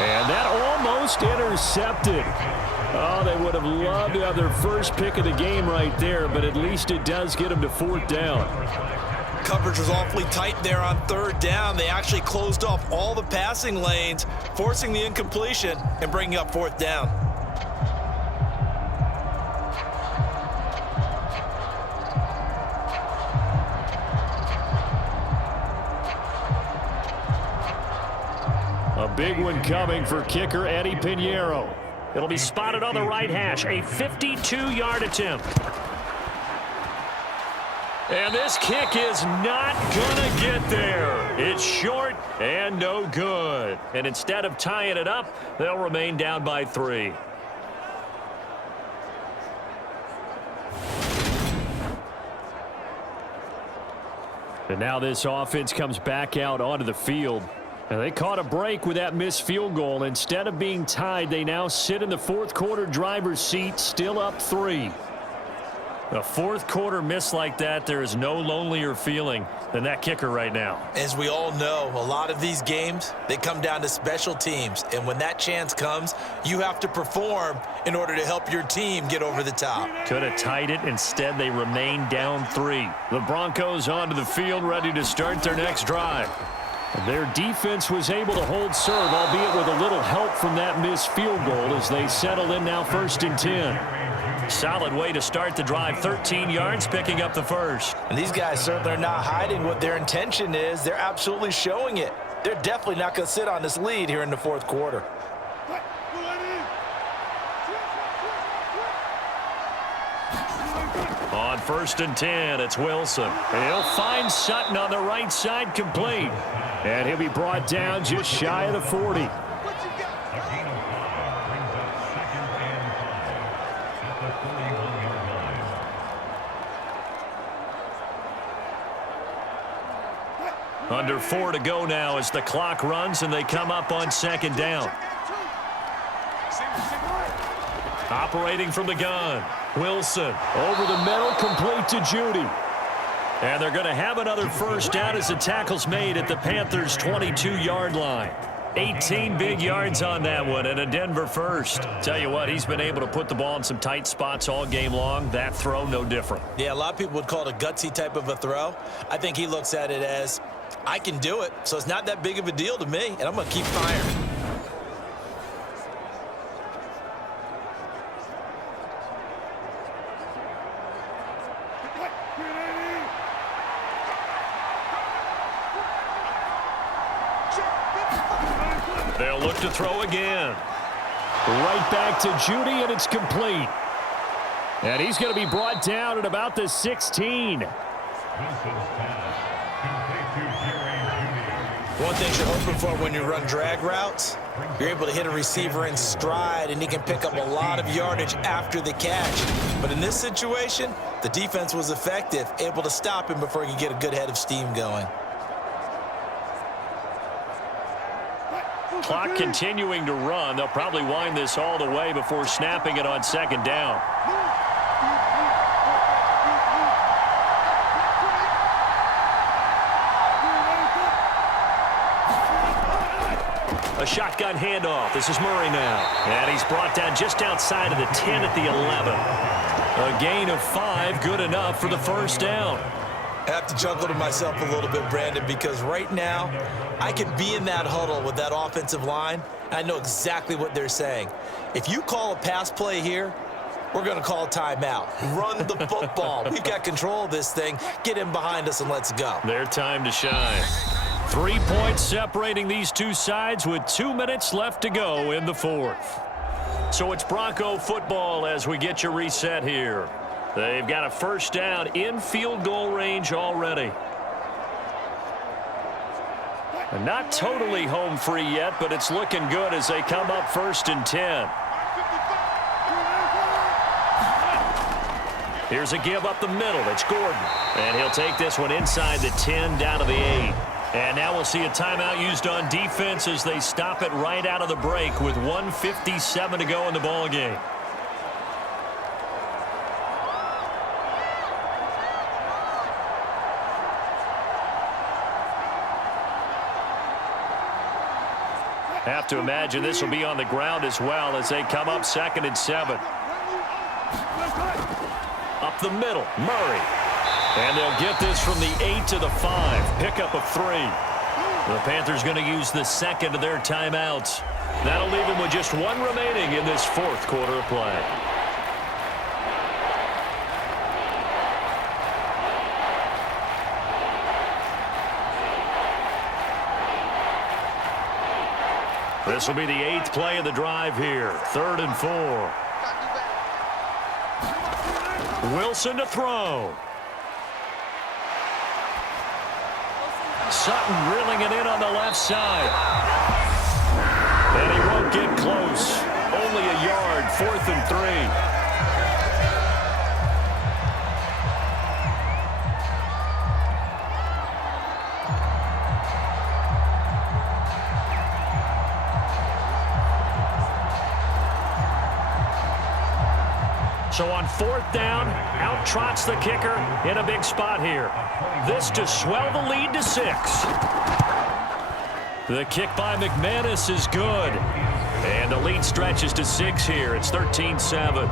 And that almost intercepted. Oh, they would have loved to have their first pick of the game right there, but at least it does get them to 4th down. Coverage was awfully tight there on 3rd down. They actually closed off all the passing lanes, forcing the incompletion and bringing up 4th down. A big one coming for kicker Eddie Pinheiro. It'll be spotted on the right hash, a 52-yard attempt. And this kick is not going to get there. It's short and no good. And instead of tying it up, they'll remain down by 3. And now this offense comes back out onto the field. And they caught a break with that missed field goal. Instead of being tied, they now sit in the 4th quarter driver's seat, still up 3. A 4th quarter miss like that, there is no lonelier feeling than that kicker right now. As we all know, a lot of these games, they come down to special teams. And when that chance comes, you have to perform in order to help your team get over the top. Could have tied it. Instead, they remain down 3. The Broncos onto the field, ready to start their next drive. Their defense was able to hold serve, albeit with a little help from that missed field goal as they settle in now 1st and 10. Solid way to start the drive, 13 yards, picking up the first. And these guys certainly are not hiding what their intention is. They're absolutely showing it. They're definitely not going to sit on this lead here in the 4th quarter. On 1st and 10, it's Wilson. And he'll find Sutton on the right side, complete. And he'll be brought down just shy of the 40. Under 4 to go now as the clock runs and they come up on 2nd down. Operating from the gun. Wilson over the middle, complete to Judy. And they're going to have another first down as the tackle's made at the Panthers' 22-yard line. 18 big yards on that one and a Denver first. Tell you what, he's been able to put the ball in some tight spots all game long. That throw, no different. Yeah, a lot of people would call it a gutsy type of a throw. I think he looks at it as, I can do it, so it's not that big of a deal to me, and I'm going to keep firing. They'll look to throw again. Right back to Judy, and it's complete. And he's going to be brought down at about the 16. One thing you're hoping for when you run drag routes, you're able to hit a receiver in stride, and he can pick up a lot of yardage after the catch. But in this situation, the defense was effective, able to stop him before he could get a good head of steam going. Clock continuing to run. They'll probably wind this all the way before snapping it on 2nd down. A shotgun handoff. This is Murray now. And he's brought down just outside of the 10 at the 11. A gain of 5, good enough for the first down. I have to chuckle to myself a little bit, Brandon, because right now I could be in that huddle with that offensive line. I know exactly what they're saying. If you call a pass play here, we're going to call a timeout. Run the football. We've got control of this thing. Get in behind us and let's go. Their time to shine. 3 points separating these two sides with 2 minutes left to go in the 4th. So it's Bronco football as we get you reset here. They've got a first down in field goal range already. And not totally home free yet, but it's looking good as they come up 1st and 10. Here's a give up the middle. It's Gordon. And he'll take this one inside the 10 down to the 8. And now we'll see a timeout used on defense as they stop it right out of the break with 1:57 to go in the ball game. Have to imagine this will be on the ground as well as they come up 2nd and 7. Up the middle, Murray. And they'll get this from the 8 to the 5. Pickup of 3. The Panthers going to use the second of their timeouts. That'll leave them with just 1 remaining in this 4th quarter of play. This will be the 8th play of the drive here. 3rd and 4. Wilson to throw. Sutton reeling it in on the left side. And he won't get close. Only a yard, 4th and 3. So on 4th down, out trots the kicker in a big spot here. This to swell the lead to 6. The kick by McManus is good. And the lead stretches to 6 here. It's 13-7.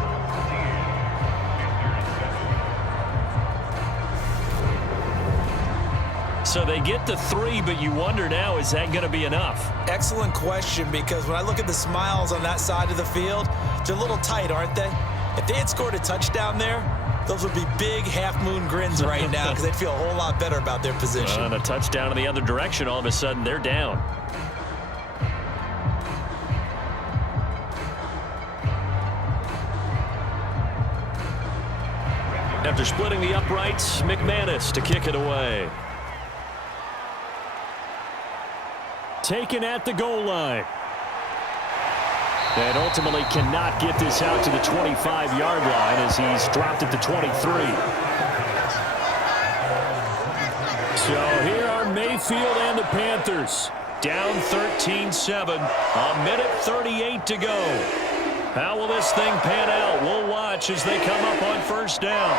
So they get to 3, but you wonder now, is that going to be enough? Excellent question, because when I look at the smiles on that side of the field, they're a little tight, aren't they? If they had scored a touchdown there, those would be big half-moon grins right now because they'd feel a whole lot better about their position. And a touchdown in the other direction, all of a sudden they're down. After splitting the uprights, McManus to kick it away. Taken at the goal line. And ultimately cannot get this out to the 25-yard line as he's dropped at the 23. So here are Mayfield and the Panthers. Down 13-7. A minute 38 to go. How will this thing pan out? We'll watch as they come up on 1st down.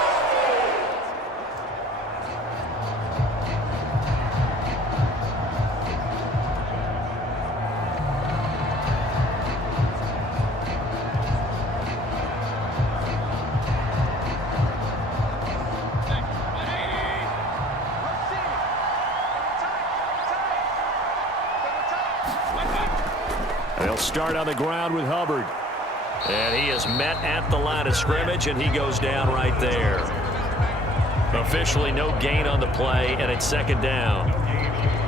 They'll start on the ground with Hubbard. And he is met at the line of scrimmage, and he goes down right there. Officially no gain on the play, and it's 2nd down.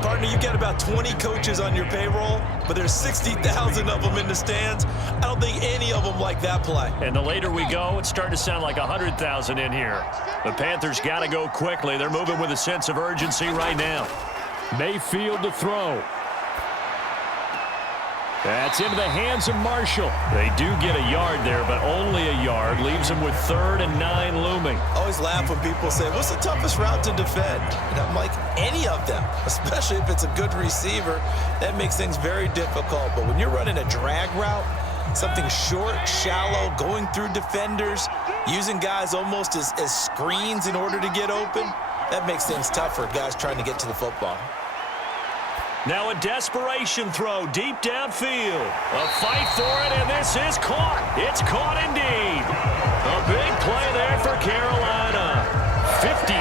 Partner, you've got about 20 coaches on your payroll, but there's 60,000 of them in the stands. I don't think any of them like that play. And the later we go, it's starting to sound like 100,000 in here. The Panthers got to go quickly. They're moving with a sense of urgency right now. Mayfield to throw. That's into the hands of Marshall. They do get a yard there, but only a yard. Leaves them with 3rd and 9 looming. I always laugh when people say, what's the toughest route to defend? And I'm like, any of them, especially if it's a good receiver. That makes things very difficult. But when you're running a drag route, something short, shallow, going through defenders, using guys almost as screens in order to get open, that makes things tough for guys trying to get to the football. Now a desperation throw deep downfield. A fight for it, and this is caught. It's caught indeed. A big play there for Carolina. 52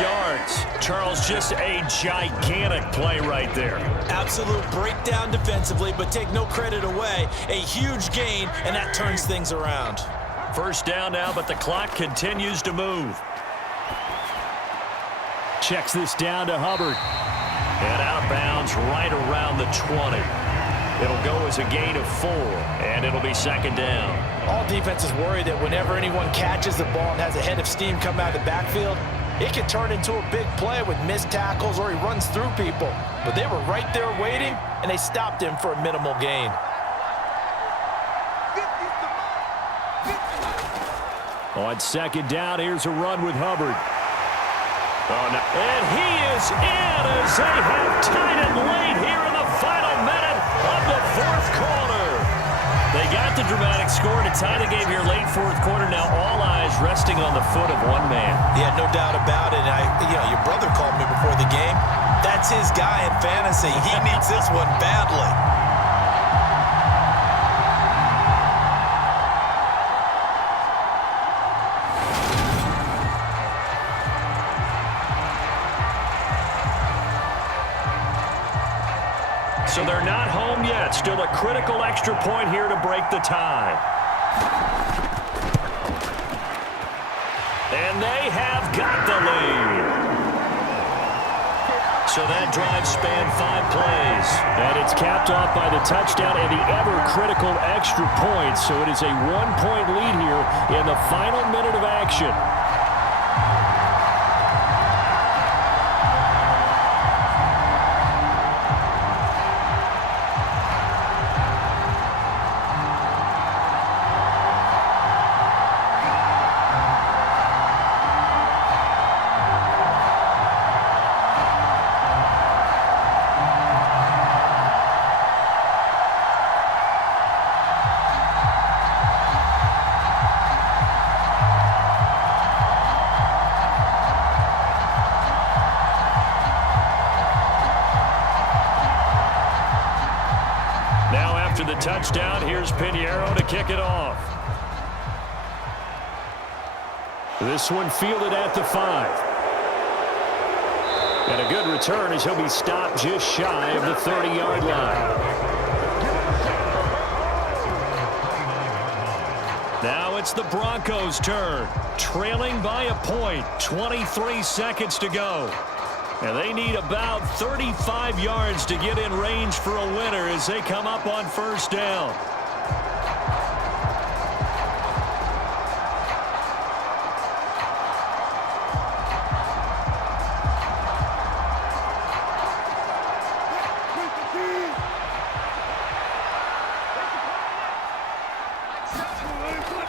yards. Charles, just a gigantic play right there. Absolute breakdown defensively, but take no credit away. A huge gain, and that turns things around. 1st down now, but the clock continues to move. Checks this down to Hubbard. And out of bounds right around the 20. It'll go as a gain of 4, and it'll be 2nd down. All defenses worry that whenever anyone catches the ball and has a head of steam come out of the backfield, it can turn into a big play with missed tackles or he runs through people. But they were right there waiting, and they stopped him for a minimal gain. On 2nd down, here's a run with Hubbard. Oh, no. And he is in as they have tied it late here in the final minute of the 4th quarter. They got the dramatic score to tie the game here late 4th quarter. Now all eyes resting on the foot of one man. Yeah, no doubt about it. Your brother called me before the game. That's his guy in fantasy. He needs this one badly. So they're not home yet. Still a critical extra point here to break the tie. And they have got the lead. So that drive spanned 5 plays. And it's capped off by the touchdown and the ever-critical extra point. So it is a 1-point lead here in the final minute of action. After the touchdown, here's Pinheiro to kick it off. This one fielded at the 5. And a good return as he'll be stopped just shy of the 30-yard line. Now it's the Broncos' turn. Trailing by a point, 23 seconds to go. And they need about 35 yards to get in range for a winner as they come up on first down.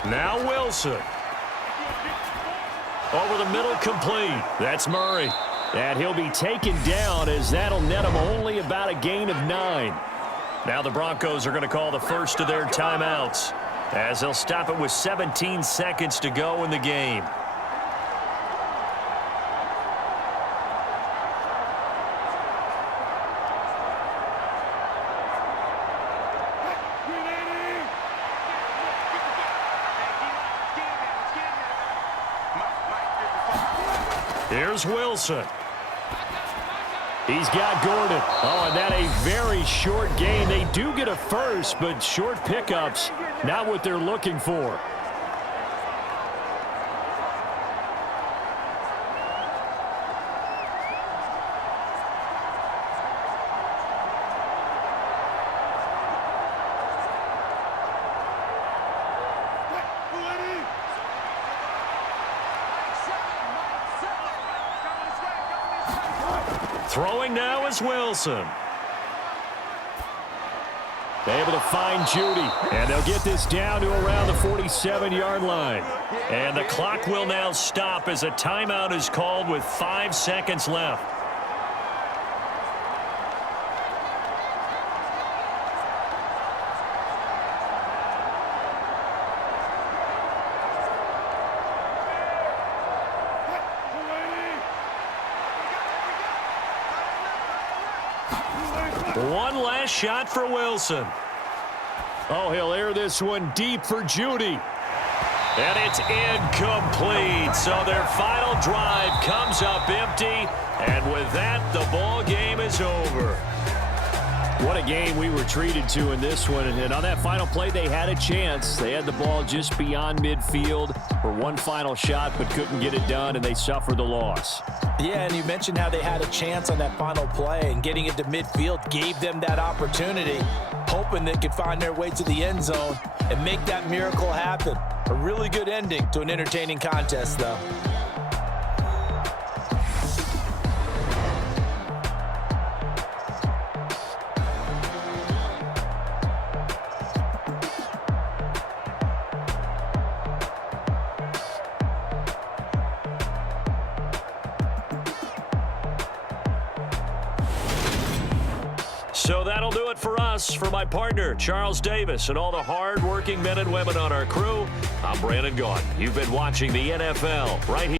Now Wilson. Over the middle, complete. That's Murray. And he'll be taken down as that'll net him only about a gain of 9. Now the Broncos are going to call the first of their timeouts as they'll stop it with 17 seconds to go in the game. Here's Wilson. He's got Gordon. Oh, and that a very short gain. They do get a first, but short pickups, not what they're looking for. Throwing now is Wilson. Able to find Judy, and they'll get this down to around the 47-yard line. And the clock will now stop as a timeout is called with 5 seconds left. One last shot for Wilson. Oh, he'll air this one deep for Judy. And it's incomplete. So their final drive comes up empty. And with that, the ball game is over. What a game we were treated to in this one. And on that final play, they had a chance. They had the ball just beyond midfield for one final shot, but couldn't get it done, and they suffered the loss. Yeah, and you mentioned how they had a chance on that final play, and getting into midfield gave them that opportunity, hoping they could find their way to the end zone and make that miracle happen. A really good ending to an entertaining contest, though. So that'll do it for us. For my partner, Charles Davis, and all the hard-working men and women on our crew, I'm Brandon Gaudin. You've been watching the NFL right here.